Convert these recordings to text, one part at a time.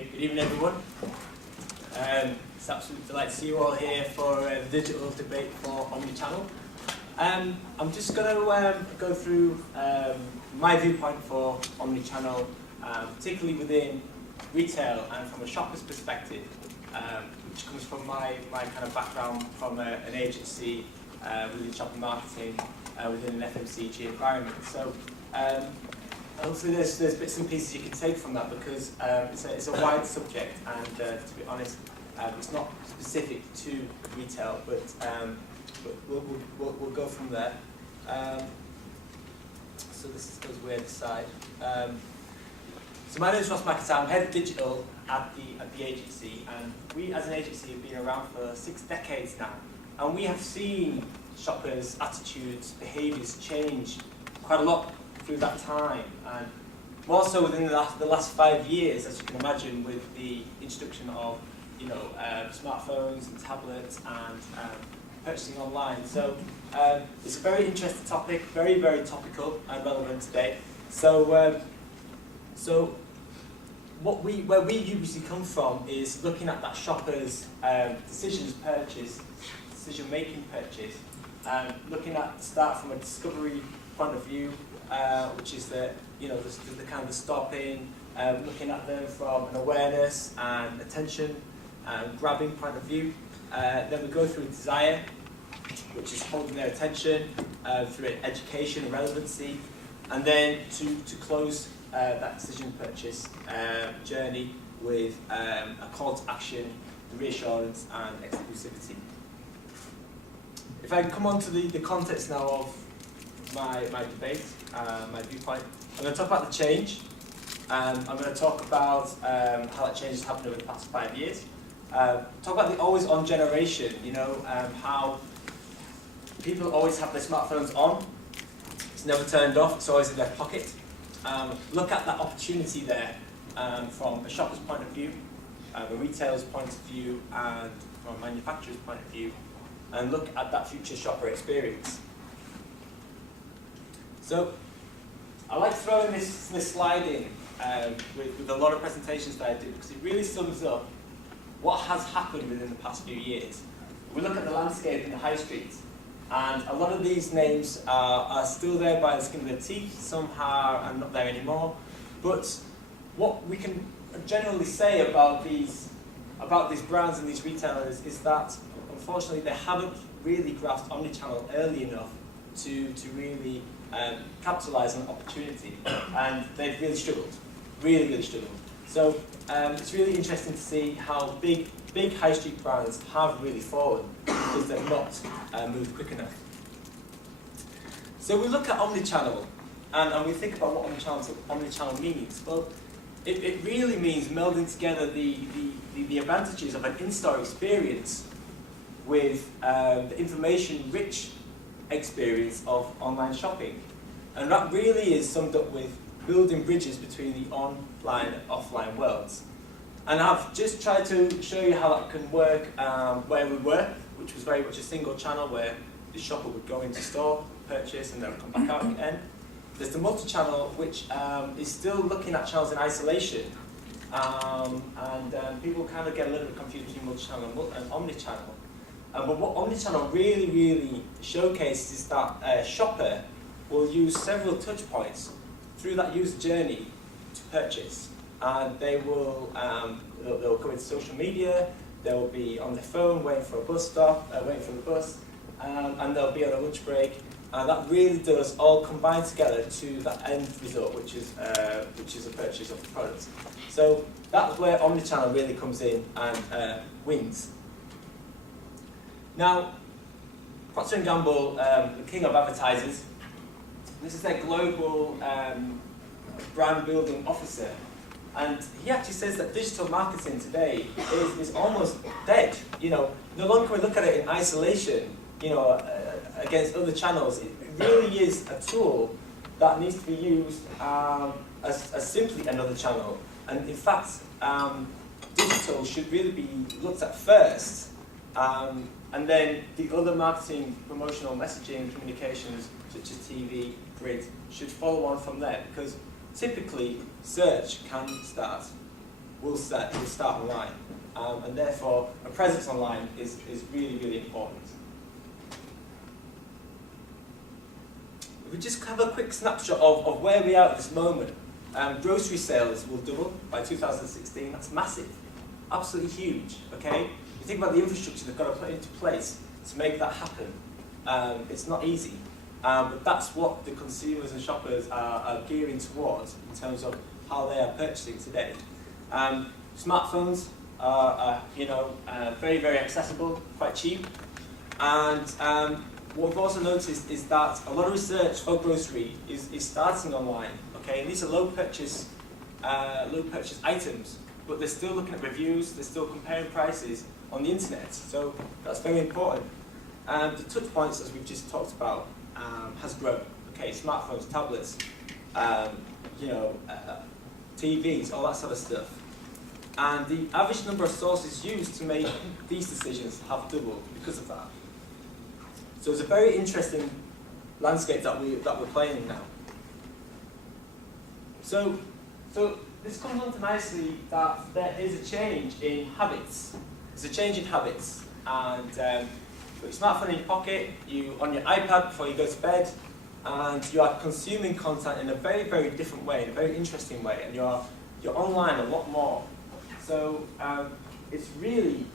Okay, good evening everyone. It's an absolute delight to see you all here for the digital debate for Omni-channel. I'm just going to go through my viewpoint for Omni-channel, particularly within retail and from a shopper's perspective, which comes from my kind of background from an agency within shopping marketing within an FMCG environment. So hopefully there's bits and pieces you can take from that, because it's a wide subject, and to be honest, it's not specific to retail, but we'll go from there. So this goes way to the side. So my name is Ross McIntyre. I'm head of digital at the agency, and we as an agency have been around for 6 decades now, and we have seen shoppers' attitudes, behaviours change quite a lot through that time, and more so within the last 5 years, as you can imagine, with the introduction of smartphones and tablets and purchasing online. So it's a very interesting topic, very, very topical and relevant today. So where we usually come from is looking at that shopper's decision-making purchase, looking at start from a discovery point of view, which is the kind of the stopping, looking at them from an awareness and attention grabbing point of view. Then we go through desire, which is holding their attention through education and relevancy, and then to close that decision purchase journey with a call to action, reassurance and exclusivity. If I come on to the context now of my debate, my viewpoint, I'm going to talk about the change. I'm going to talk about how that change has happened over the past 5 years. Talk about the always-on generation, how people always have their smartphones on. It's never turned off, it's always in their pocket. Look at that opportunity there from a shopper's point of view, a retailer's point of view, and from a manufacturer's point of view, and look at that future shopper experience. So I like throwing this slide in with a lot of presentations that I do, because it really sums up what has happened within the past few years. We look at the landscape in the high street, and a lot of these names are still there by the skin of their teeth. Some are not there anymore. But what we can generally say about these brands and these retailers is that, unfortunately, they haven't really grasped Omni-channel early enough to really capitalise on the opportunity, and they've really struggled, really struggled. So it's really interesting to see how big high street brands have really fallen because they've not moved quick enough. So we look at Omni-channel, and we think about what Omni-channel means. Well, it really means melding together the advantages of an in-store experience with the information-rich experience of online shopping. And that really is summed up with building bridges between the online and offline worlds. And I've just tried to show you how that can work where we were, which was very much a single channel where the shopper would go into store, purchase, and then come back out at the end. There's the multi-channel, which is still looking at channels in isolation. And people kind of get a little bit confused between multi-channel and omni-channel. But what Omni-channel really showcases is that a shopper will use several touch points through that user journey to purchase. And they will they'll go into social media, they'll be on their phone waiting for a bus stop, waiting for the bus, and they'll be on a lunch break. And that really does all combine together to that end result, which is a purchase of the product. So that's where Omni-channel really comes in and wins. Now, Procter & Gamble, the king of advertisers, this is their global brand building officer, and he actually says that digital marketing today is almost dead. No longer can we look at it in isolation, against other channels. It really is a tool that needs to be used as simply another channel. And in fact, digital should really be looked at first. And then the other marketing, promotional messaging, communications, such as TV, print, should follow on from there, because typically search can start will start online. And therefore, a presence online is really, really important. If we just have a quick snapshot of where we are at this moment, grocery sales will double by 2016. That's massive, absolutely huge. Okay, you think about the infrastructure they've got to put into place to make that happen. It's not easy, but that's what the consumers and shoppers are gearing towards in terms of how they are purchasing today. Smartphones are very, very accessible, quite cheap, and what we've also noticed is that a lot of research for grocery is starting online. Okay, and these are low purchase items, but they're still looking at reviews, they're still comparing prices on the internet. So that's very important. The touch points, as we've just talked about, has grown. Okay, smartphones, tablets, TVs, all that sort of stuff. And the average number of sources used to make these decisions have doubled because of that. So it's a very interesting landscape that we're playing in now. So this comes on to nicely that there is a change in habits. There's a change in habits, and you've got your smartphone in your pocket, you on your iPad before you go to bed, and you are consuming content in a very, very different way, in a very interesting way, and you're online a lot more. So it's really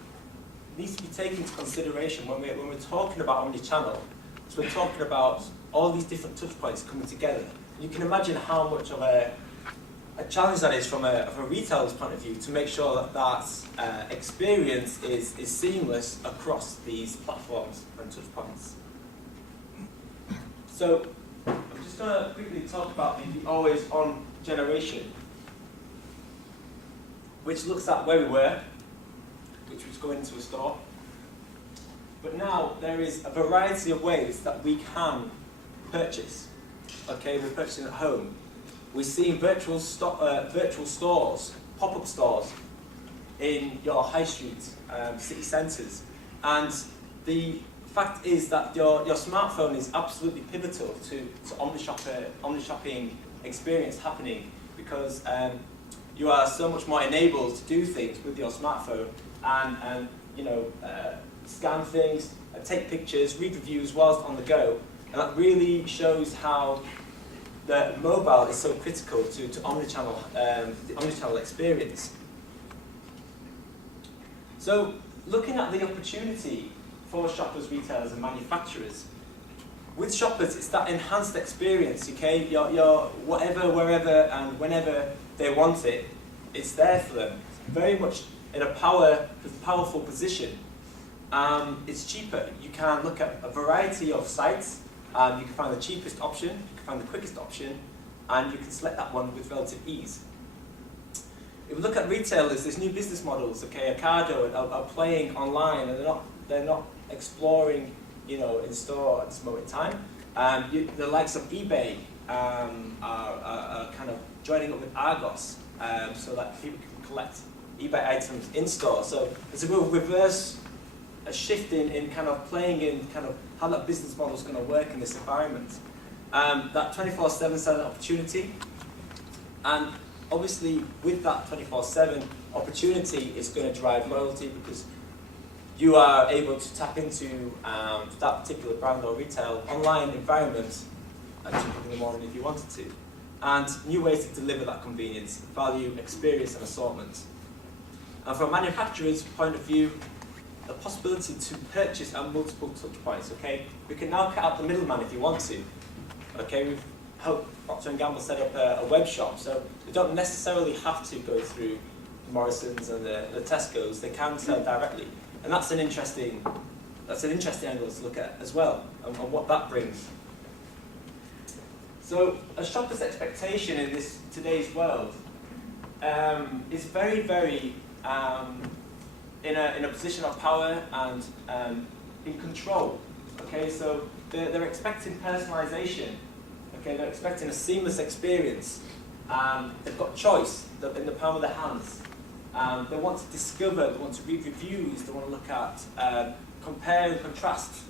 needs to be taken into consideration when we're talking about omni-channel. So we're talking about all these different touch points coming together. You can imagine how much of a challenge that is from a retailer's point of view to make sure that experience is seamless across these platforms and touch points. So I'm just going to quickly talk about the always-on generation, which looks at where we were, which was going into a store. But now there is a variety of ways that we can purchase. Okay, we're purchasing at home. We're seeing virtual stores, pop-up stores in your high street, city centres. And the fact is that your smartphone is absolutely pivotal to omni-shopping experience happening, because you are so much more enabled to do things with your smartphone and scan things, take pictures, read reviews whilst on the go. And that really shows how the mobile is so critical to omni-channel, the omni-channel experience. So, looking at the opportunity for shoppers, retailers, and manufacturers, with shoppers, it's that enhanced experience. Okay, your whatever, wherever, and whenever they want it, it's there for them. Very much in a powerful position. It's cheaper. You can look at a variety of sites. You can find the cheapest option, you can find the quickest option, and you can select that one with relative ease. If we look at retailers, there's new business models. Okay, Ocado are playing online, and they're not exploring, in store at this moment in time. The likes of eBay are kind of joining up with Argos, so that people can collect eBay items in store. So there's a real reverse. A shift in kind of playing in kind of how that business model is going to work in this environment. That 24/7 selling opportunity, and obviously with that 24/7 opportunity is going to drive loyalty, because you are able to tap into that particular brand or retail online environment at 2 in the morning if you wanted to. And new ways to deliver that convenience, value, experience, and assortment. And from a manufacturer's point of view, the possibility to purchase at multiple touch points. Okay, we can now cut out the middleman if you want to. Okay, we've helped Procter & Gamble set up a web shop, so they don't necessarily have to go through the Morrisons and the Tesco's. They can sell directly, and that's an interesting angle to look at as well, and what that brings. So a shopper's expectation in today's world is very, very in a position of power and in control. Okay, so they're expecting personalization. Okay, they're expecting a seamless experience. They've got choice in the palm of their hands. They want to discover, they want to read reviews, they want to look at, compare and contrast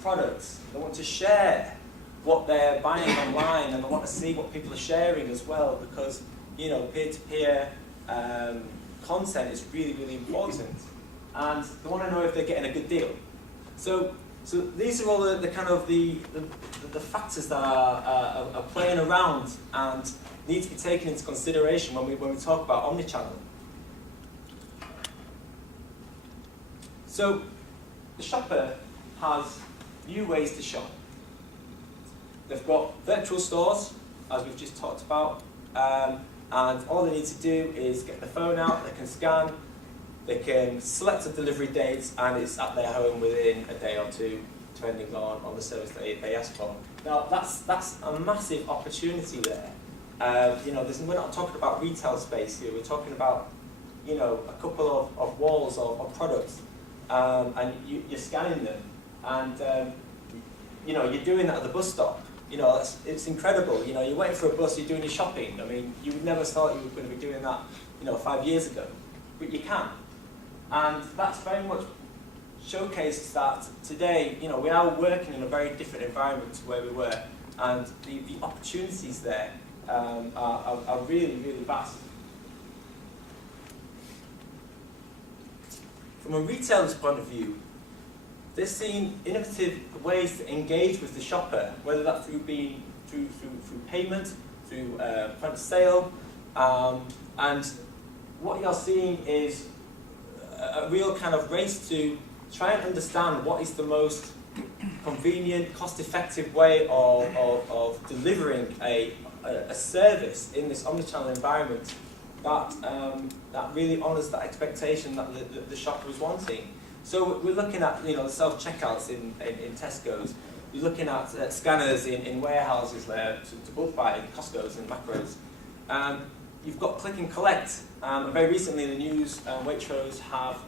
products. They want to share what they're buying online, and they want to see what people are sharing as well, because peer-to-peer content is really, really important. And they want to know if they're getting a good deal. So these are all the kind of the factors that are playing around and need to be taken into consideration when we talk about omnichannel. So the shopper has new ways to shop. They've got virtual stores, as we've just talked about, and all they need to do is get the phone out, they can scan, they can select a delivery date, and it's at their home within a day or two, depending on the service that they ask for. Now, that's a massive opportunity there. We're not talking about retail space here, we're talking about, a couple of walls of products, and you're scanning them, and you're doing that at the bus stop. It's incredible. You're waiting for a bus, you're doing your shopping. I mean, you would never thought you were going to be doing that, 5 years ago, but you can. And that's very much showcases that today, we are working in a very different environment to where we were, and the opportunities there are really, really vast. From a retailer's point of view, they're seeing innovative ways to engage with the shopper, whether that's through payment, through point of sale, and what you're seeing is a real kind of race to try and understand what is the most convenient, cost-effective way of delivering a service in this omnichannel environment that really honours that expectation that the shopper is wanting. So we're looking at the self-checkouts in Tesco's. You're looking at scanners in warehouses there to bulk buy Costco's and Macros. You've got click and collect. And very recently in the news, Waitrose have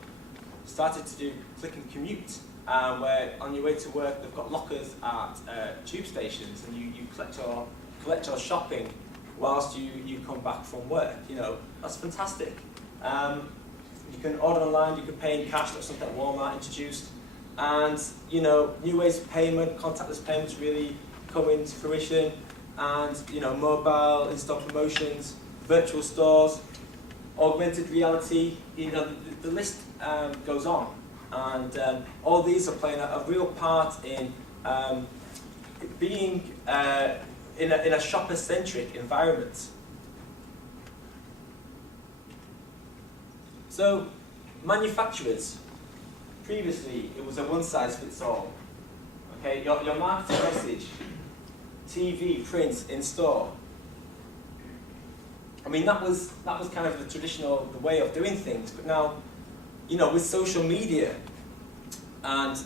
started to do click and commute, where on your way to work they've got lockers at tube stations, and you collect your shopping whilst you come back from work. That's fantastic. You can order online, you can pay in cash. That's something that Walmart introduced. And new ways of payment, contactless payments really come into fruition, and mobile in-store promotions, virtual stores, augmented reality. The list goes on, and all these are playing a real part in being in a shopper-centric environment. So, manufacturers, previously it was a one-size-fits-all. Okay, your marketing message, TV, print, in store. I mean, that was kind of the way of doing things. But now, with social media and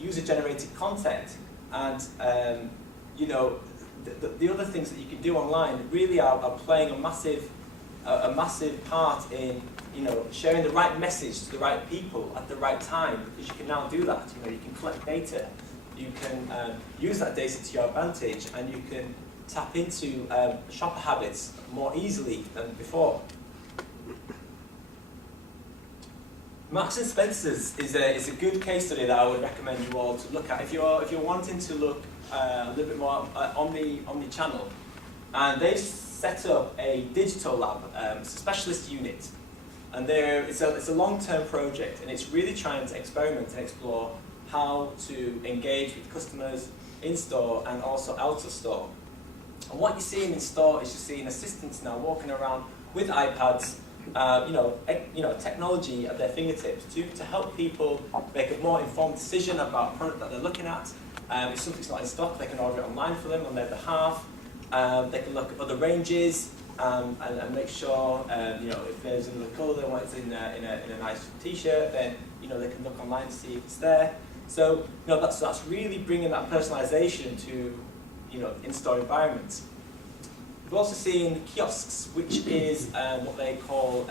user-generated content, and the other things that you can do online really are playing a massive part in sharing the right message to the right people at the right time, because you can now do that. You can collect data, you can use that data to your advantage, and you can tap into shopper habits more easily than before. Marks and Spencer's is a good case study that I would recommend you all to look at if you're wanting to look a little bit more omni-channel. And they've set up a digital lab, it's a specialist unit, and it's a long-term project, and it's really trying to experiment and explore how to engage with customers in store and also out of store. And what you're seeing in store is you're seeing assistants now walking around with iPads, technology at their fingertips to help people make a more informed decision about a product that they're looking at. If something's not in stock, they can order it online for them on their behalf. They can look at other ranges and make sure, if there's another colour they want in a nice T-shirt, then they can look online to see if it's there. So that's really bringing that personalisation to in-store environments. We've also seen kiosks, which is what they call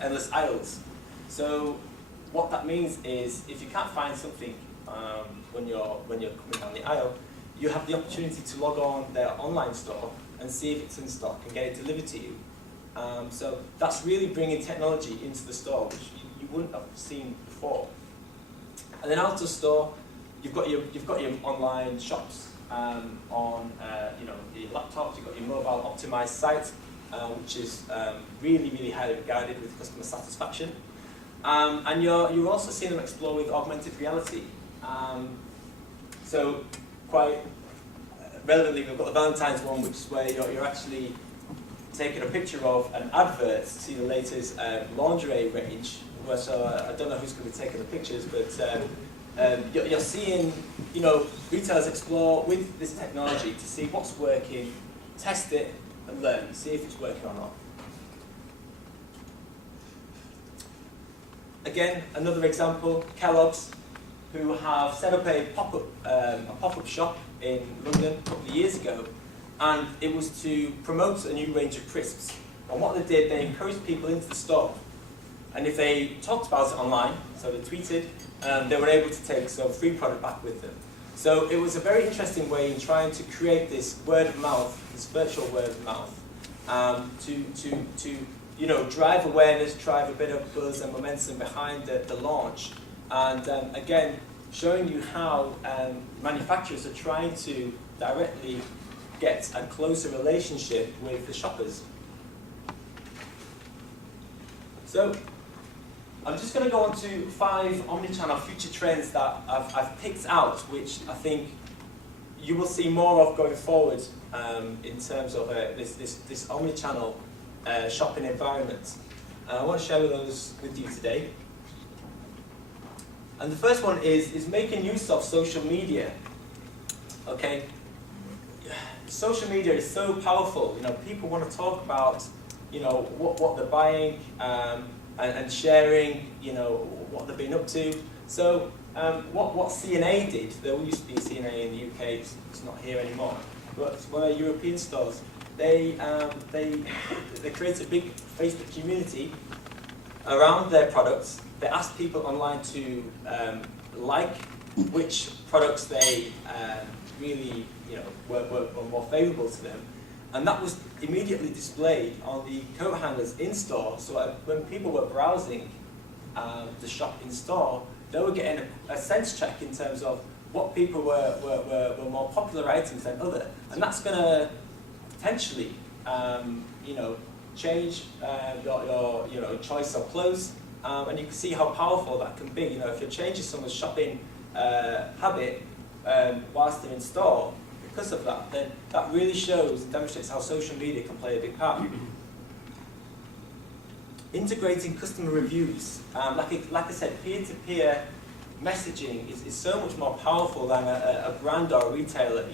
endless aisles. So what that means is, if you can't find something when you're coming down the aisle, you have the opportunity to log on their online store and see if it's in stock and get it delivered to you. So that's really bringing technology into the store, which you wouldn't have seen before. And then out of store, you've got your online shops on your laptops. You've got your mobile optimized sites, which is really, really highly regarded with customer satisfaction. And you're also seeing them explore with augmented reality. So quite relevantly, we've got the Valentine's one, which is where you're actually taking a picture of an advert to see the latest lingerie range. So I don't know who's going to be taking the pictures, but you're seeing, retailers explore with this technology to see what's working, test it, and learn, see if it's working or not. Again, another example, Kellogg's, who have set up a pop-up shop in London a couple of years ago, and it was to promote a new range of crisps. And what they did, they encouraged people into the store, and if they talked about it online, so they tweeted, they were able to take some free product back with them. So it was a very interesting way in trying to create this word of mouth, this virtual word of mouth, to drive awareness, drive a bit of buzz and momentum behind the launch. And again, showing you how manufacturers are trying to directly get a closer relationship with the shoppers. So I'm just going to go on to 5 omni-channel future trends that I've picked out, which I think you will see more of going forward in terms of this omni-channel shopping environment. I want to share those with you today. And the first one is making use of social media. Okay, social media is so powerful. People want to talk about, what they're buying and sharing, what they've been up to. So what CNA did, there used to be CNA in the UK, it's not here anymore. But one of the European stores, they created a big Facebook community around their products. They asked people online to like which products they really were more favourable to them, and that was immediately displayed on the coat hangers in store. So when people were browsing the shop in store, they were getting a sense check in terms of what people were more popular items than other, and that's going to potentially change your choice of clothes. And you can see how powerful that can be. If you're changing someone's shopping habit whilst they're in store because of that, then that really shows and demonstrates how social media can play a big part. Integrating customer reviews, like I said, peer-to-peer messaging is so much more powerful than a brand or a retailer,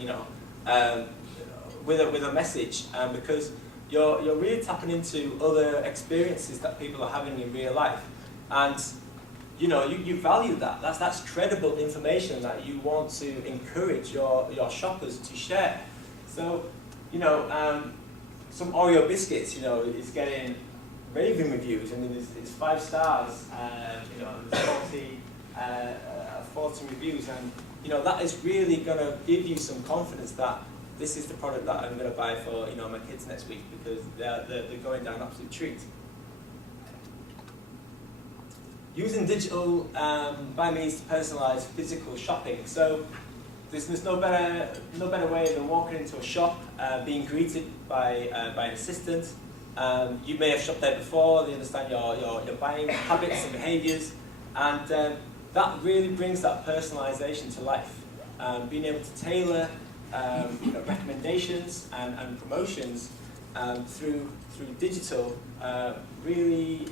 with a message, because you're really tapping into other experiences that people are having in real life. And you value that. That's credible information that you want to encourage your shoppers to share. So, some Oreo biscuits, is getting raving reviews. I mean, it's 5 stars, there's 40 reviews, and that is really going to give you some confidence that this is the product that I'm going to buy for my kids next week, because they're going down an absolute treat. Using digital by means to personalise physical shopping. So there's no better way than walking into a shop, being greeted by an assistant. You may have shopped there before. They understand your buying habits and behaviours, and that really brings that personalisation to life. Being able to tailor recommendations and promotions through digital really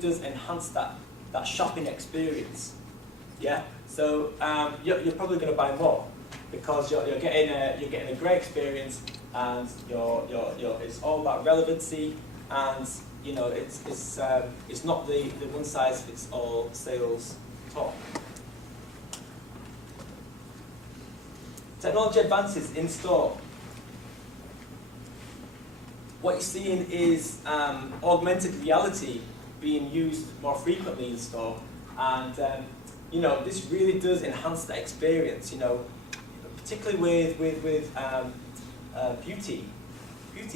does enhance that shopping experience. Yeah. So you're probably going to buy more because you're getting a great experience, and it's all about relevancy, and it's not the one size fits all sales talk. Technology advances in store. What you're seeing is augmented reality being used more frequently in store, and this really does enhance the experience. Particularly with beauty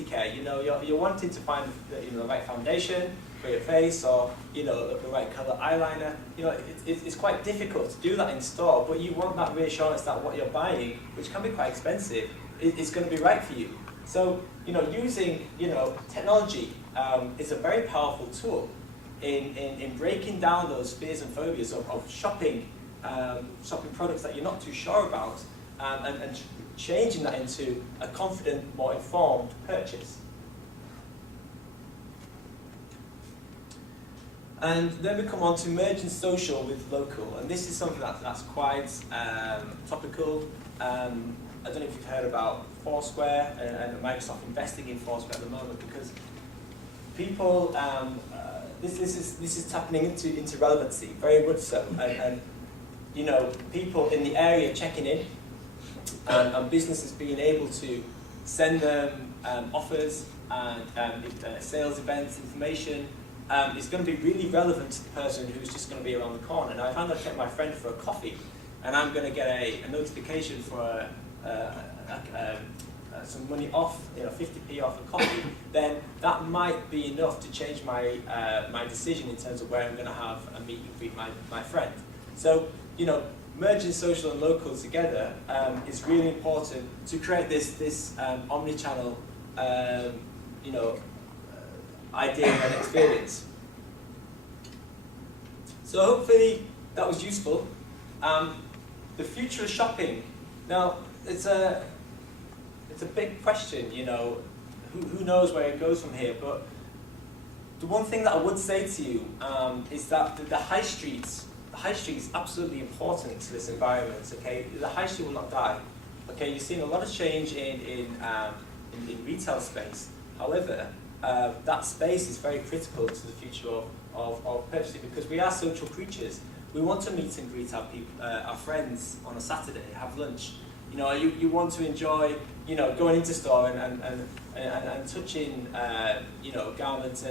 care. You're wanting to find the right foundation for your face, or the right colour eyeliner. It's quite difficult to do that in store, but you want that reassurance that what you're buying, which can be quite expensive, is going to be right for you. So, using, technology is a very powerful tool in breaking down those fears and phobias of shopping, shopping products that you're not too sure about, and changing that into a confident, more informed purchase. And then we come on to merging social with local, and this is something that's quite topical. I don't know if you've heard about Foursquare and Microsoft investing in Foursquare at the moment, because people, this is tapping into relevancy, very much so, and people in the area checking in, and businesses being able to send them offers and sales events, information. It's going to be really relevant to the person who's just going to be around the corner. Now, if I'm going to take my friend for a coffee, and I'm going to get a notification for some money off, 50p off a coffee, then that might be enough to change my my decision in terms of where I'm going to have a meet and greet my friend. So, merging social and local together is really important to create this omni-channel, idea and experience. So hopefully that was useful. The future of shopping. Now, it's a big question, who knows where it goes from here, but the one thing that I would say to you is that the high street is absolutely important to this environment, okay? The high street will not die. Okay, you're seeing a lot of change in retail space. However, that space is very critical to the future of purchasing, because we are social creatures. We want to meet and greet our friends on a Saturday, have lunch. You want to enjoy, going into store and touching, garments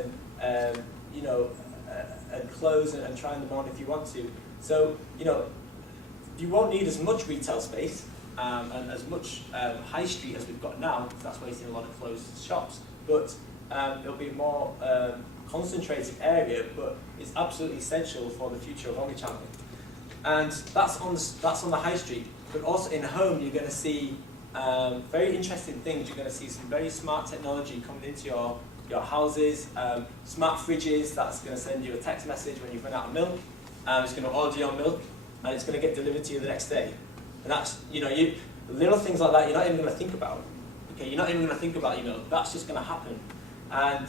and clothes and trying them on if you want to. So, you won't need as much retail space and as much high street as we've got now, because that's why you see a lot of closed shops. But it'll be a more concentrated area, but it's absolutely essential for the future of omnichannel. And that's on the high street. But also in home, you're going to see very interesting things. You're going to see some very smart technology coming into your houses. Smart fridges that's going to send you a text message when you've run out of milk. It's going to order your milk, and it's going to get delivered to you the next day. And that's, little things like that you're not even going to think about. Okay, you're not even going to think about, that's just going to happen. And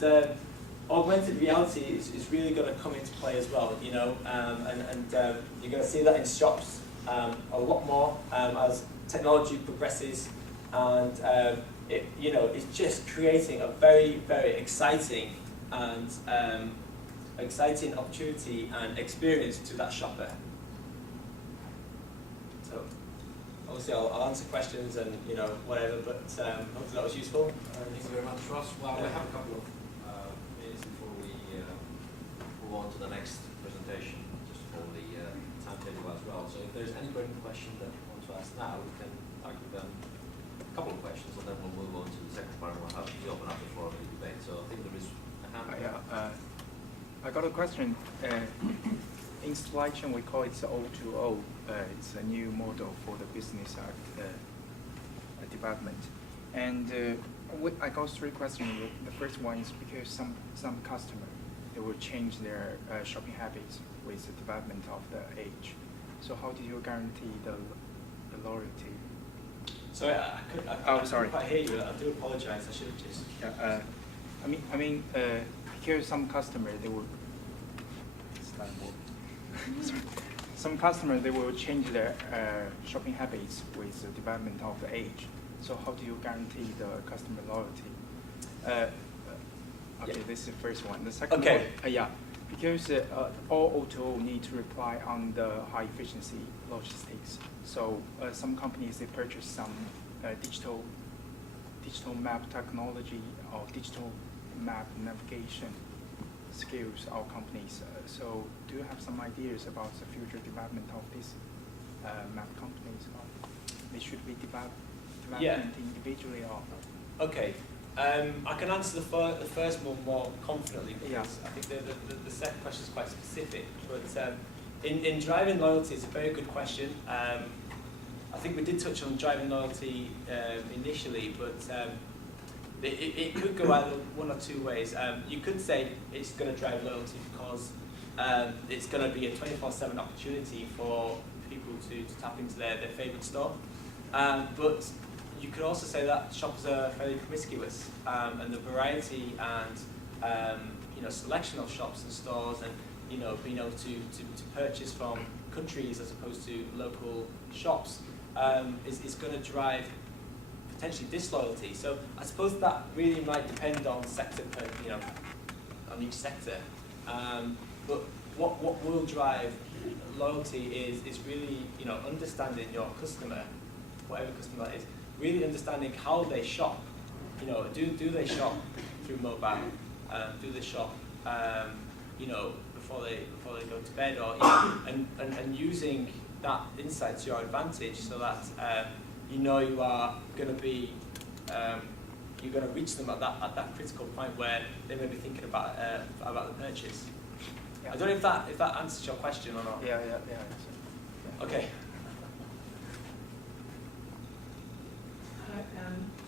augmented reality is really going to come into play as well, and you're going to see that in shops a lot more as technology progresses, and it's just creating a very, very exciting and exciting opportunity and experience to that shopper. So obviously I'll answer questions and whatever, but hopefully that was useful. Thank you very much, Ross. Well, we have a couple of minutes before we move on to the next presentation, just for the timetable as well. So if there's any burning question that you want to ask now, we can tackle them a couple of questions, and then we'll move on to the second part, and we'll have to open up the floor for the debate. So I think there is a hand. I got a question. In supply chain, we call it the O2O. It's a new model for the business development. And I got three questions. The first one is because some customer, they will change their shopping habits with the development of the age. So how do you guarantee the loyalty? Sorry, I couldn't quite hear you. I do apologise. I should have just. Yeah, I mean, because some customer they will. Some customers they will change their shopping habits with the development of the age. So how do you guarantee the customer loyalty? Okay, this is the first one. The second one, because all O2O need to rely on the high efficiency logistics. So some companies they purchase some digital map technology or digital map navigation skills our companies. So do you have some ideas about the future development of these map companies? Or they should be developed individually or? Okay, I can answer the first one more confidently, because I think the second question is quite specific. But in driving loyalty, it's a very good question. I think we did touch on driving loyalty initially, but it could go either one or two ways. You could say it's going to drive loyalty because it's going to be a 24/7 opportunity for people to tap into their favourite store. But you could also say that shoppers are fairly promiscuous, and the variety and selection of shops and stores, and being able to purchase from countries as opposed to local shops is going to drive potentially disloyalty. So I suppose that really might depend on sector, on each sector. But what will drive loyalty is really understanding your customer, whatever customer that is, really understanding how they shop. Do they shop through mobile? Do they shop before they go to bed, or and using that insight to your advantage, so that you are going to be you're going to reach them at that critical point where they may be thinking about the purchase. Yeah. I don't know if that answers your question or not. Yeah. Okay.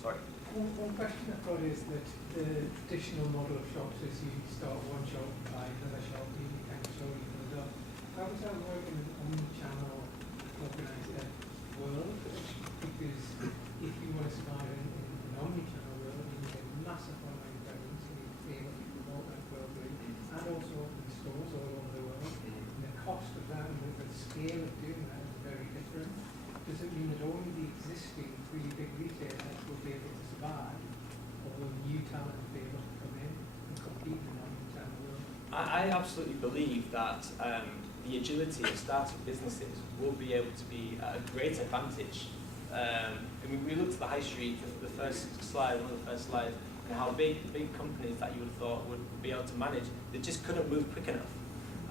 Sorry. One question I've got is that the traditional model of shops is you start one shop, buy another shop, you kind of slowly build up. How does that work in an omni-channel organised world? Because if you want to survive in an omni-channel world, you need a massive online presence, you need to be able to promote that globally, and also open stores all over the world. And the cost of that and the scale of doing that is very different. Does it mean that only the existing really big retailers will be able to survive, or will new talent be able to come in and compete in that omni-channel world? I absolutely believe that the agility of startup businesses will be able to be a great advantage. We looked at the high street, the first slide, one of the first slides, and how big companies that you would have thought would be able to manage, they just couldn't move quick enough.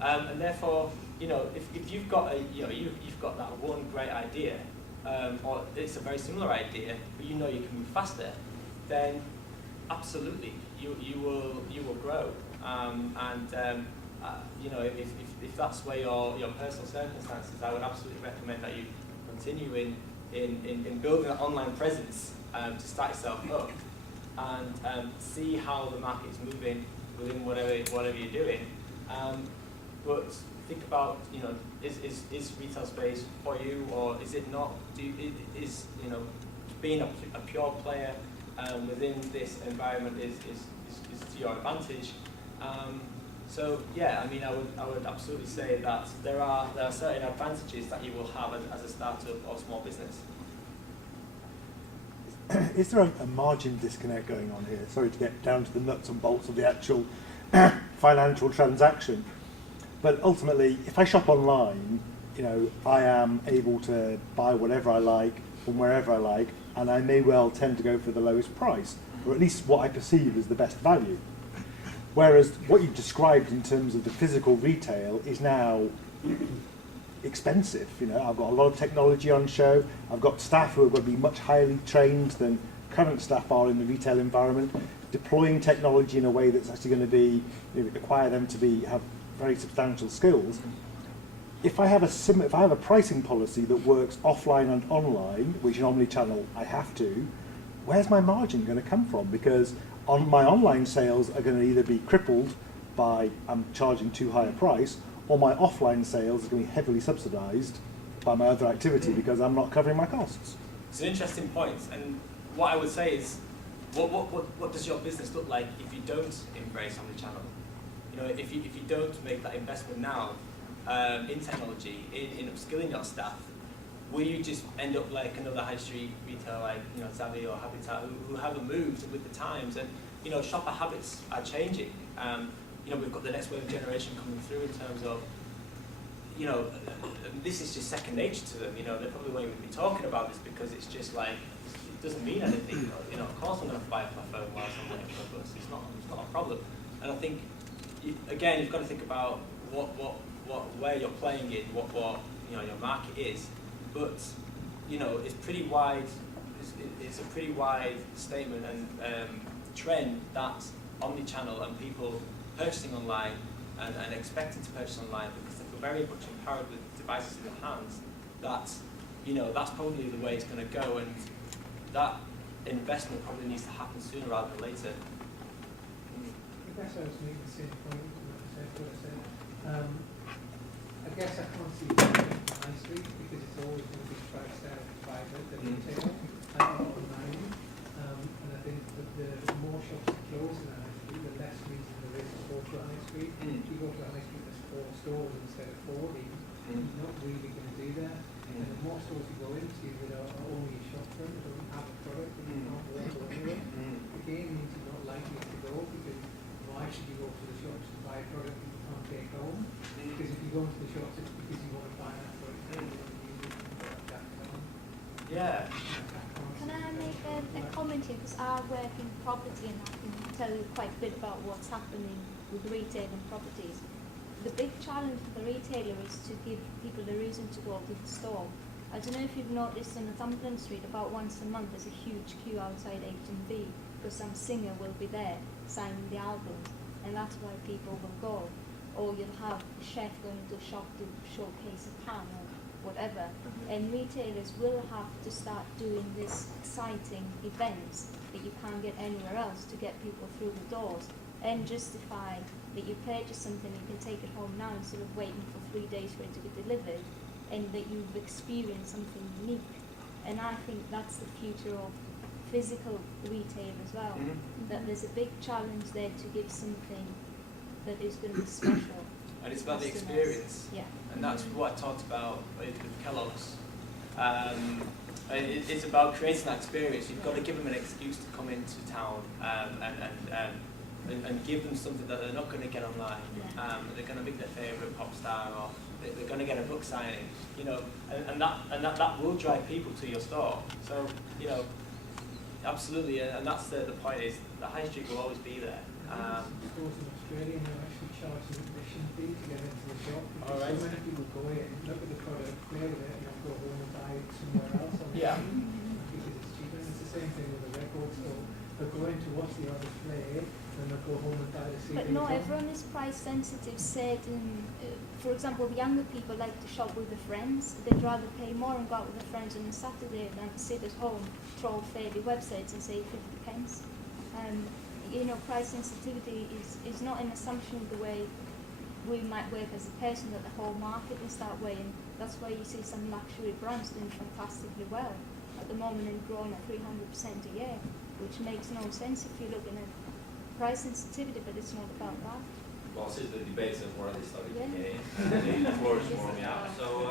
And therefore, if you've got you've got that one great idea, or it's a very similar idea, but you can move faster, then absolutely you will grow. If that's where your personal circumstances, I would absolutely recommend that you continue in building an online presence to start yourself up, and see how the market's moving within whatever you're doing. But think about, is retail space for you, or is it not? Is being a pure player within this environment is to your advantage. So yeah, I would absolutely say that there are certain advantages that you will have as a startup or small business. Is there a margin disconnect going on here? Sorry to get down to the nuts and bolts of the actual financial transaction, but ultimately, if I shop online, I am able to buy whatever I like from wherever I like, and I may well tend to go for the lowest price, or at least what I perceive as the best value. Whereas what you've described in terms of the physical retail is now expensive. I've got a lot of technology on show. I've got staff who are going to be much highly trained than current staff are in the retail environment, deploying technology in a way that's actually going to be require them to have very substantial skills. If I have a pricing policy that works offline and online, which in omni-channel I have to, where's my margin going to come from? Because my online sales are going to either be crippled by I'm charging too high a price, or my offline sales are going to be heavily subsidised by my other activity because I'm not covering my costs. It's an interesting point, and what I would say is, what does your business look like if you don't embrace omni-channel? If you don't make that investment now in technology, in upskilling your staff, will you just end up like another high street retailer like Zavvi or Habitat who haven't moved with the times? And shopper habits are changing. We've got the next wave of generation coming through in terms of this is just second nature to them. They probably won't even be talking about this because it's just like it doesn't mean anything. Of course I'm going to buy up my phone whilst I'm waiting for a bus. It's not a problem. And I think again you've got to think about where you're playing in, what your market is. But it's pretty wide. It's a pretty wide statement and trend that omni-channel and people purchasing online and expecting to purchase online because they feel very much empowered with devices in their hands. That's probably the way it's going to go, and that investment probably needs to happen sooner rather than later. I guess I was making the same point when I said what I said. I guess I can't see it in the high street because it's always going to be priced out by the retail online. And I think that the more shops are closed in the high street, the less reason there is to go to the high street. If you go to the high street, there's 4 stores instead of 40. You're not really going to do that. And the more stores you go into that are only a shop front, that don't have a product, that you can't walk away with, again means you're not likely to go because why should you go to the shops to buy a product that you can't take home? Because if you go into the shops, it's because you want to buy that product and you want to use it and put that home. Yeah. Can I make a comment here? Because I work in property and I can tell you quite a bit about what's happening with retail and properties. The big challenge for the retailer is to give people a reason to go to the store. I don't know if you've noticed on Northumberland Street, about once a month there's a huge queue outside H&B because some singer will be there signing the albums, and that's why people will go. Or you'll have a chef going to a shop to showcase a pan or whatever. And retailers will have to start doing this exciting events that you can't get anywhere else to get people through the doors and justify that you purchase something, you can take it home now instead of waiting for 3 days for it to be delivered, and that you've experienced something unique. And I think that's the future of physical retail as well, that there's a big challenge there to give something that is going to be special. And it's about the experience. Yeah. And that's what I talked about with Kellogg's. It's about creating that experience. You've got to give them an excuse to come into town and give them something that they're not going to get online. They're going to meet their favourite pop star, or they're going to get a book signing. You know, and that will drive people to your store. So you know, absolutely, and that's the point is the high street will always be there. Stores in Australia now actually charge an admission fee to get into the shop. All right. So many people go in, look at the product, play with it, and then go home and buy it somewhere else on the Yeah. street because it's cheaper. And it's the same thing with the record store. They'll go in to watch the artist play, and they'll go home and buy the CD. But no, everyone is price sensitive. For example, younger people like to shop with their friends. They'd rather pay more and go out with their friends on a Saturday than sit at home, troll fairly websites and save 50 pence. You know, price sensitivity is not an assumption of the way we might work as a person, that the whole market is that way, and that's why you see some luxury brands doing fantastically well at the moment and growing at 300% a year, which makes no sense if you're looking at price sensitivity, but it's not about that. Well, since the debates have already started Yeah. again, the floor is warming up. So,